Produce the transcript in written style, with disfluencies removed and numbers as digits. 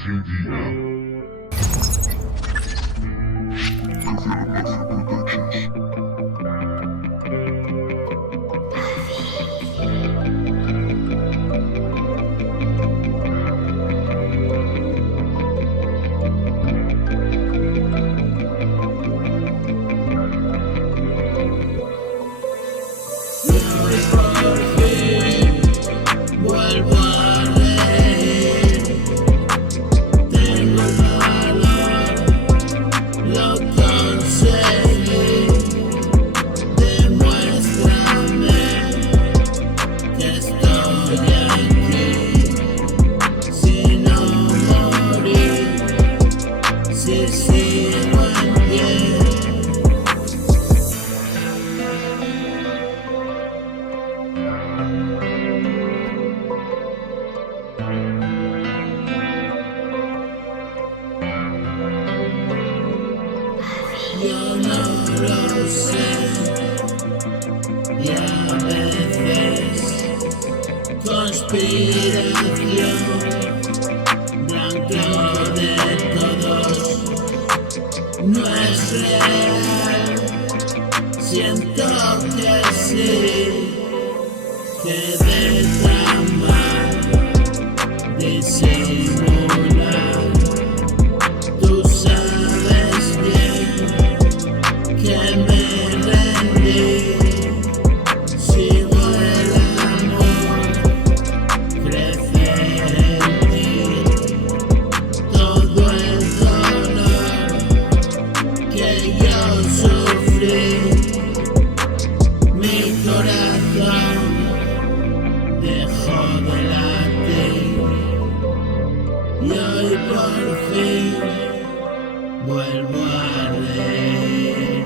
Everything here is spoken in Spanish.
KDM. KafialamafiaProd Productions. Vuelvo a reír, tengo valor, lo conseguí, demuéstrame que estoy aquí, si no morir, si sigo en pie. Yo no lo sé, y a veces conspiración, blanco de todos, no es real, siento que sí, que de trama disimular. Tú sabes bien que me rendí, sigo el amor, crece en mí, todo el dolor que yo sufrí, mi corazón dejó de latir, y hoy por fin vuelvo a reír.